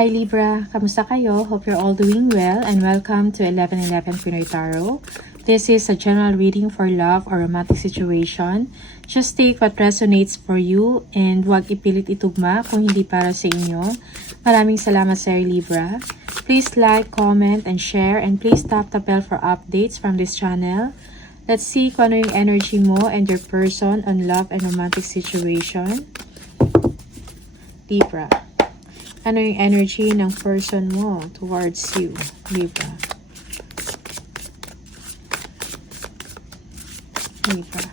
Hi Libra, kamusta kayo? Hope you're all doing well and welcome to 1111 Pinoy Tarot. This is a general reading for love or romantic situation. Just take what resonates for you and huwag ipilit itugma kung hindi para sa inyo. Maraming salamat sa Libra. Please like, comment, and share, and please tap the bell for updates from this channel. Let's see kung ano yung energy mo and your person on love and romantic situation. Libra. Ano yung energy ng person mo towards you, Libra? Libra.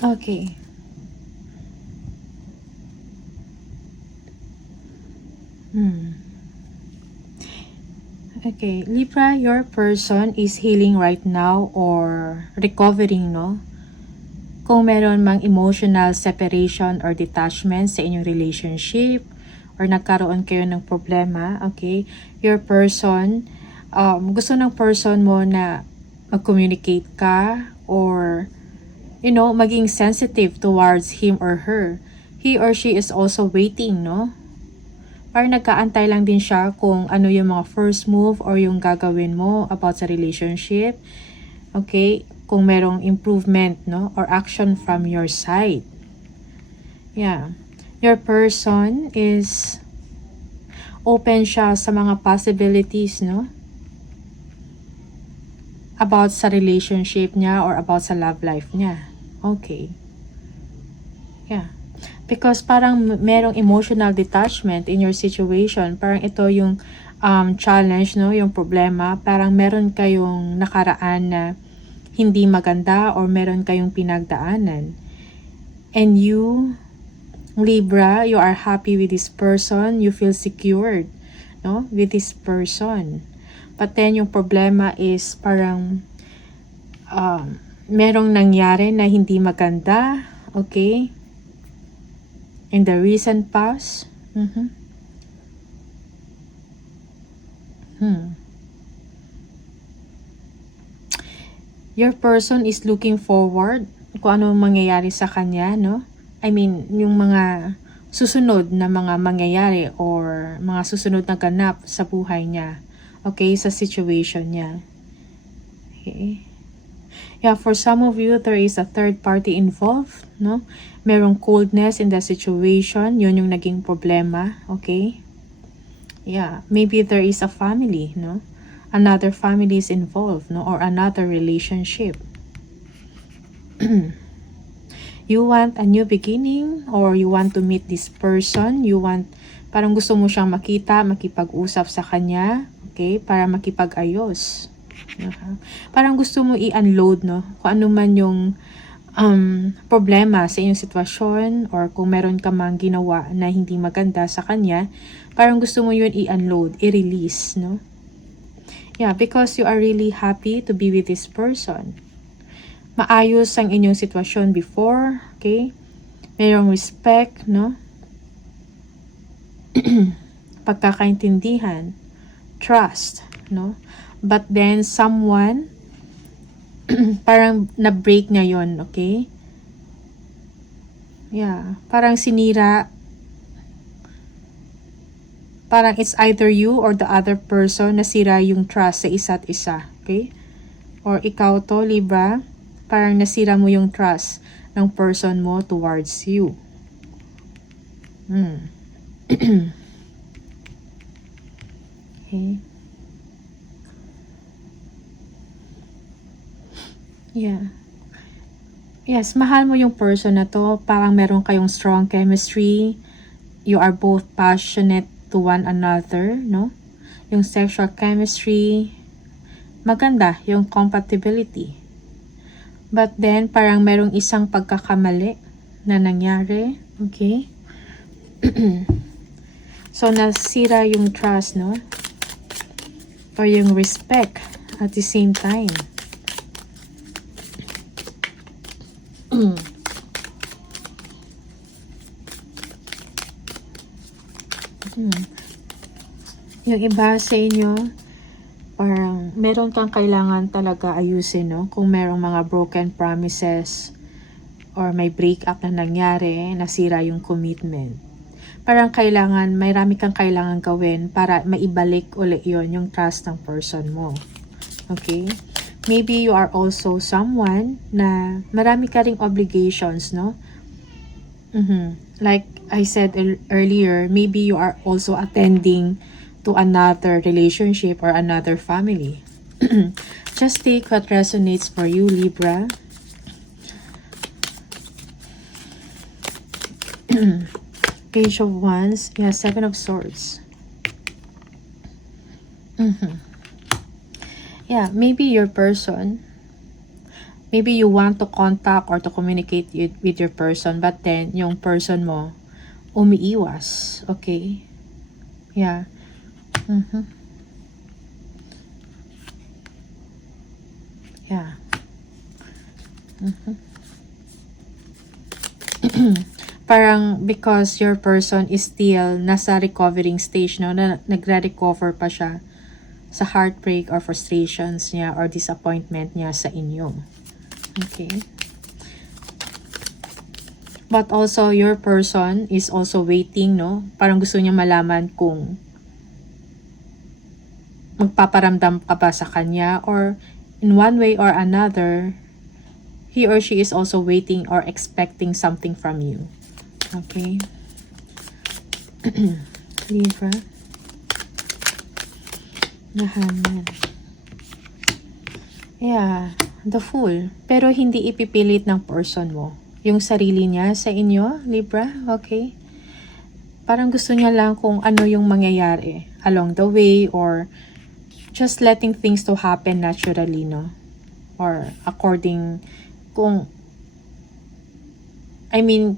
Okay. Okay, Libra, your person is healing right now or recovering, no? Kung meron mang emotional separation or detachment sa inyong relationship or nagkaroon kayo ng problema, okay? Your person, gusto ng person mo na mag-communicate ka or maging sensitive towards him or her. He or she is also waiting, no? Parang nagkaantay lang din siya kung ano yung mga first move or yung gagawin mo about sa relationship. Okay? Kung merong improvement, no? Or action from your side. Yeah. Your person is open siya sa mga possibilities, no? About sa relationship niya or about sa love life niya. Okay. Yeah. Because parang merong emotional detachment in your situation. Parang ito yung challenge, no? Yung problema. Parang meron kayong nakaraan na hindi maganda or meron kayong pinagdaanan. And you, Libra, you are happy with this person. You feel secured, no? With this person. But then yung problema is parang merong nangyari na hindi maganda. Okay? In the recent past. Your person is looking forward kung ano mangyayari sa kanya, no? I mean, yung mga susunod na mga mangyayari or mga susunod na ganap sa buhay niya. Okay? Sa situation niya. Okay? Yeah, for some of you, there is a third party involved, no? Merong coldness in the situation. Yun yung naging problema, okay? Yeah, maybe there is a family, no? Another family is involved, no? Or another relationship. You want a new beginning or you want to meet this person. You want, parang gusto mo siyang makita, makipag-usap sa kanya, okay? Para makipag-ayos. Parang gusto mo i-unload, no? Kung ano man yung problema sa inyong sitwasyon or kung meron ka mang ginawa na hindi maganda sa kanya, parang gusto mo yun i-unload, i-release, no? Yeah, because you are really happy to be with this person. Maayos ang inyong sitwasyon before, okay? Mayroong respect, no? Pagkakaintindihan, trust, no? But then someone parang na-break niya yon, okay? Yeah, parang sinira. Parang it's either you or the other person na sira yung trust sa isa't isa, okay? Or ikaw to, Libra, parang nasira mo yung trust ng person mo towards you. Okay. Yeah. Yes, mahal mo yung person na to. Parang meron kayong strong chemistry. You are both passionate to one another, no? Yung sexual chemistry, maganda, yung compatibility. But then, parang merong isang pagkakamali na nangyari, okay? So, nasira yung trust, no? Or yung respect at the same time. Yung iba sa inyo, parang meron kang kailangan talaga ayusin, no? Kung merong mga broken promises or may breakup na nangyari, nasira yung commitment. Parang kailangan, may rami kang kailangan gawin para maibalik ulit yon yung trust ng person mo. Okay? Maybe you are also someone na marami ka ring obligations, no? Like I said earlier, maybe you are also attending to another relationship or another family. Just take what resonates for you, Libra. Page of Wands. Yeah, Seven of Swords. Yeah, maybe your person, maybe you want to contact or to communicate with your person, but then yung person mo umiiwas. Okay? Yeah. Yeah. Parang because your person is still nasa recovering stage, no? Na nagre-recover pa siya sa heartbreak or frustrations niya or disappointment niya sa inyo. Okay? But also, your person is also waiting, no? Parang gusto niya malaman kung magpaparamdam ka ba sa kanya, or in one way or another, he or she is also waiting or expecting something from you. Okay? Libra. Nahanan. Yeah, the Fool. Pero hindi ipipilit ng person mo yung sarili niya sa inyo, Libra. Okay? Parang gusto niya lang kung ano yung mangyayari along the way, or just letting things to happen naturally, no? Or according, kung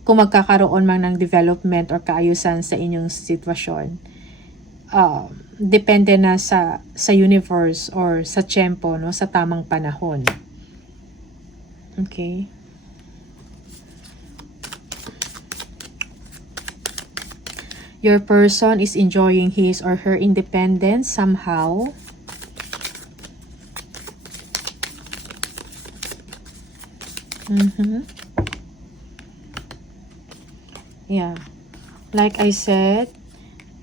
magkakaroon man ng development or kaayusan sa inyong sitwasyon, depende na sa universe or sa tiyempo, no? Sa tamang panahon. Okay? Your person is enjoying his or her independence somehow. Yeah. Like I said,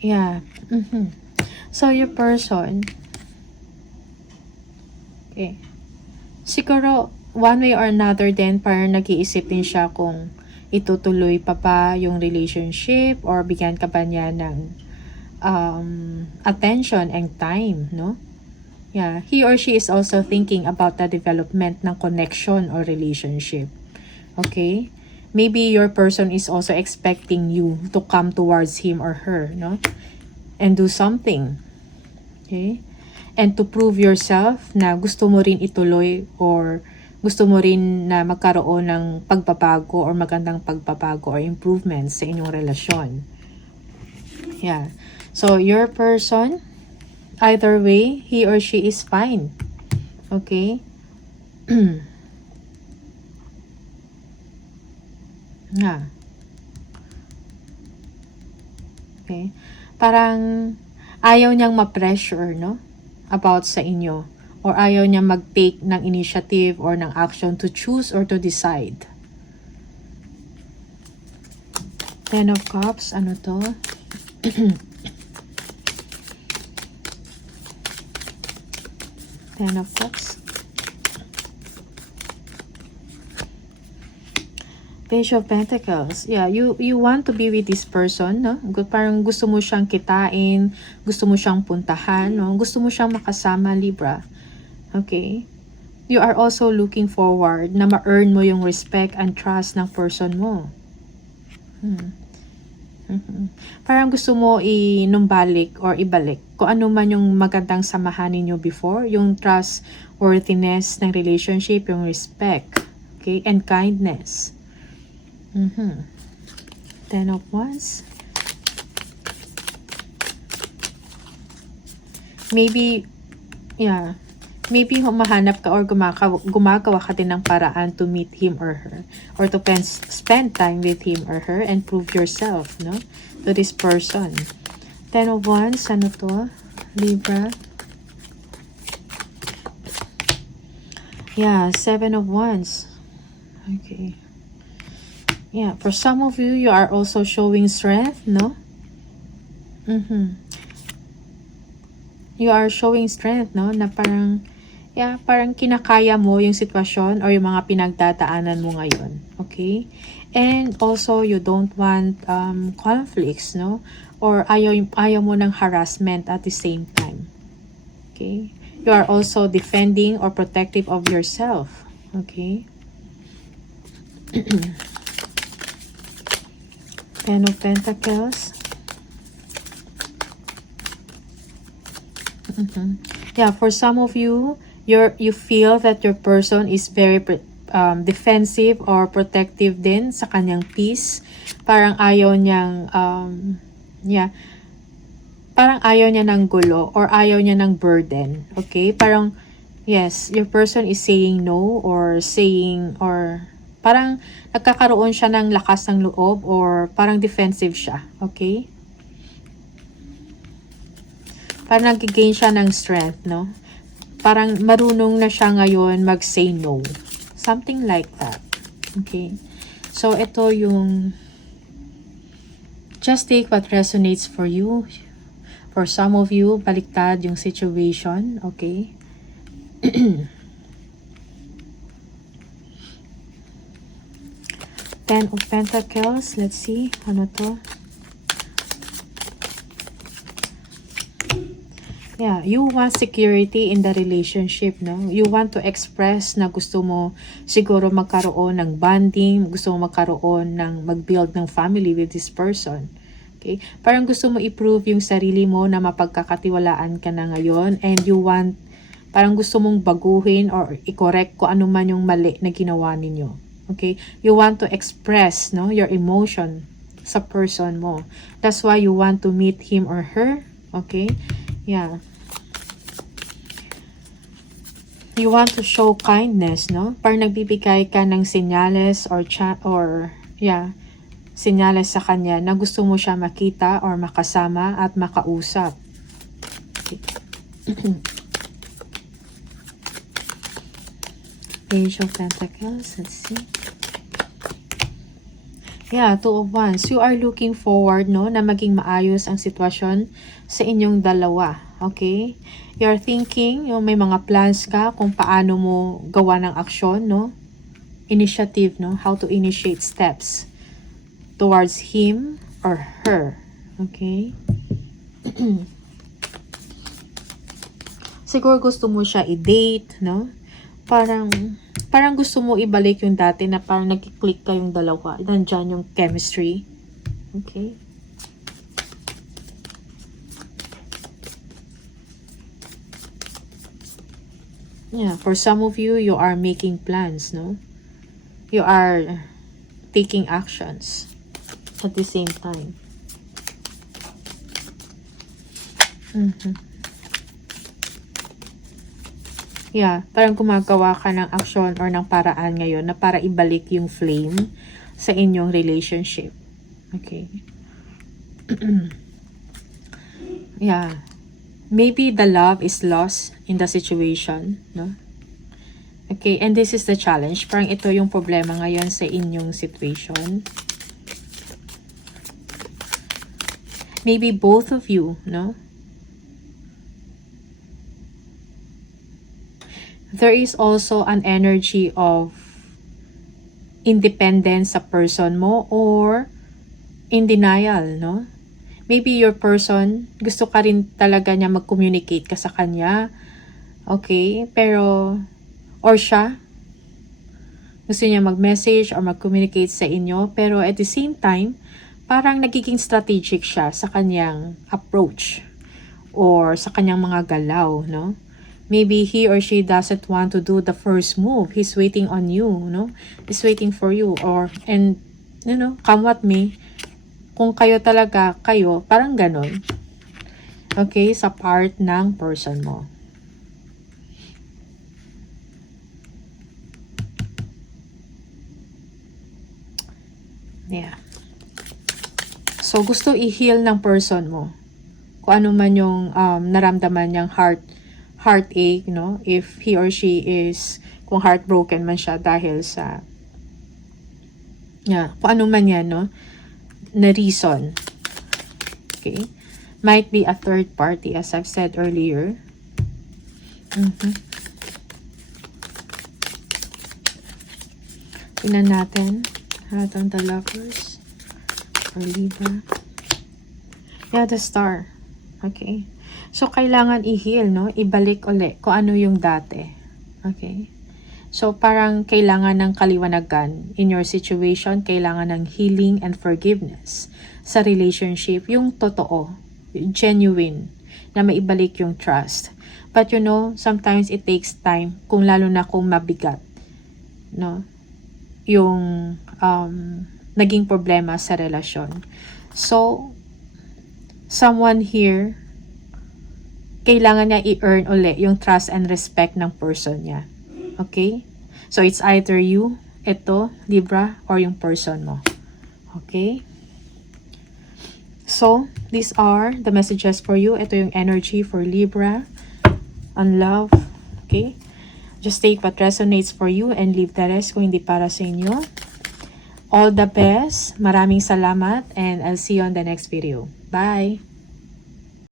yeah. So your person, okay, siguro one way or another din, parang nag-iisip din siya kung itutuloy pa ba yung relationship or bigyan ka ba niya ng attention and time, no? Yeah, he or she is also thinking about the development ng connection or relationship. Okay? Maybe your person is also expecting you to come towards him or her, no? And do something. Okay? And to prove yourself na gusto mo rin ituloy or gusto mo rin na magkaroon ng pagbabago or magandang pagbabago or improvements sa inyong relasyon. Yeah. So, your person, either way, he or she is fine. Okay? Yeah. Okay? Parang ayaw niyang ma-pressure, no? About sa inyo. Or ayaw niya mag-take ng initiative or ng action to choose or to decide. Ten of Cups, ano to? Ten of Cups. Page of Pentacles. Yeah, you want to be with this person, no? Parang gusto mo siyang kitain, gusto mo siyang puntahan, no? Gusto mo siyang makasama, Libra. Okay? You are also looking forward na ma-earn mo yung respect and trust ng person mo. Parang gusto mo inumbalik or ibalik kung ano man yung magandang samahan ninyo before, yung trustworthiness ng relationship, yung respect, okay, and kindness. Ten of Wands. Maybe, yeah, maybe humahanap ka or gumagawa ka din ng paraan to meet him or her, or to spend time with him or her and prove yourself, no, to this person. Ten of Wands, ano to? Libra. Yeah, Seven of Wands. Okay. Yeah, for some of you, you are also showing strength, no? You are showing strength, no? Na parang, yeah, parang kinakaya mo yung sitwasyon or yung mga pinagdadaanan mo ngayon. Okay? And also, you don't want conflicts, no? Or ayaw mo ng harassment at the same time. Okay? You are also defending or protective of yourself. Okay? Ten of Pentacles. Yeah, for some of you, you feel that your person is very defensive or protective din sa kanyang peace. Parang ayaw niyang parang ayaw niya ng gulo or ayaw niya ng burden. Okay? Parang yes, your person is saying no or parang nagkakaroon siya ng lakas ng loob or parang defensive siya. Okay? Parang nag-gain siya ng strength, no? Parang marunong na siya ngayon mag-say no. Something like that. Okay? So, ito yung just take what resonates for you. For some of you, baliktad yung situation. Okay? Ten of Pentacles. Let's see. Ano to? Yeah, you want security in the relationship, no? You want to express na gusto mo siguro magkaroon ng bonding, gusto mo magkaroon ng mag-build ng family with this person. Okay? Parang gusto mo i-prove yung sarili mo na mapagkakatiwalaan ka na ngayon and you want, parang gusto mong baguhin or i-correct kung ano man yung mali na ginawa ninyo. Okay? You want to express, no, your emotion sa person mo. That's why you want to meet him or her. Okay? Yeah. You want to show kindness, no? Parang nagbibigay ka ng senyales or senyales sa kanya na gusto mo siya makita or makasama at makausap. Page of Pentacles. Let's see. Yeah, Two of Wands. You are looking forward, no, na maging maayos ang sitwasyon sa inyong dalawa. Okay? You are thinking, may mga plans ka kung paano mo gawa ng aksyon, no? Initiative, no? How to initiate steps towards him or her. Okay? Siguro gusto mo siya i-date, no? Parang gusto mo ibalik yung dati na parang nag-click kayong dalawa. Nandyan yung chemistry. Okay? Yeah, for some of you, you are making plans, no? You are taking actions at the same time. Yeah, parang gumagawa ka ng action or ng paraan ngayon na para ibalik yung flame sa inyong relationship. Okay. Yeah. Maybe the love is lost in the situation, no? Okay, and this is the challenge. Parang ito yung problema ngayon sa inyong situation. Maybe both of you, no? There is also an energy of independence sa person mo or in denial, no? Maybe your person, gusto ka rin talaga niya mag-communicate ka sa kanya. Okay? Pero, or siya, gusto niya mag-message or mag-communicate sa inyo. Pero at the same time, parang nagiging strategic siya sa kanyang approach or sa kanyang mga galaw, no? Maybe he or she doesn't want to do the first move. He's waiting on you, no? He's waiting for you and come what may. Kung kayo talaga, parang ganon. Okay, sa part ng person mo. Yeah. So, gusto i-heal ng person mo. Kung ano man yung naramdaman niyang heartache, no? If he or she is, kung heartbroken man siya dahil sa, kung ano man yan, no? Na reason. Okay? Might be a third party, as I've said earlier. Tingnan natin. Heart on the Lovers. For Libra. Yeah, the Star. Okay. So, kailangan i-heal, no? Ibalik uli kung ano yung dati. Okay. So, parang kailangan ng kaliwanagan in your situation. Kailangan ng healing and forgiveness sa relationship. Yung totoo, genuine, na maibalik yung trust. But sometimes it takes time, lalo na kung mabigat, no? Yung naging problema sa relasyon. So, someone here, kailangan niya i-earn uli yung trust and respect ng person niya. Okay? So, it's either you, ito, Libra, or yung person mo. Okay? So, these are the messages for you. Ito yung energy for Libra on love. Okay? Just take what resonates for you and leave the rest kung hindi para sa inyo. All the best. Maraming salamat and I'll see you on the next video. Bye!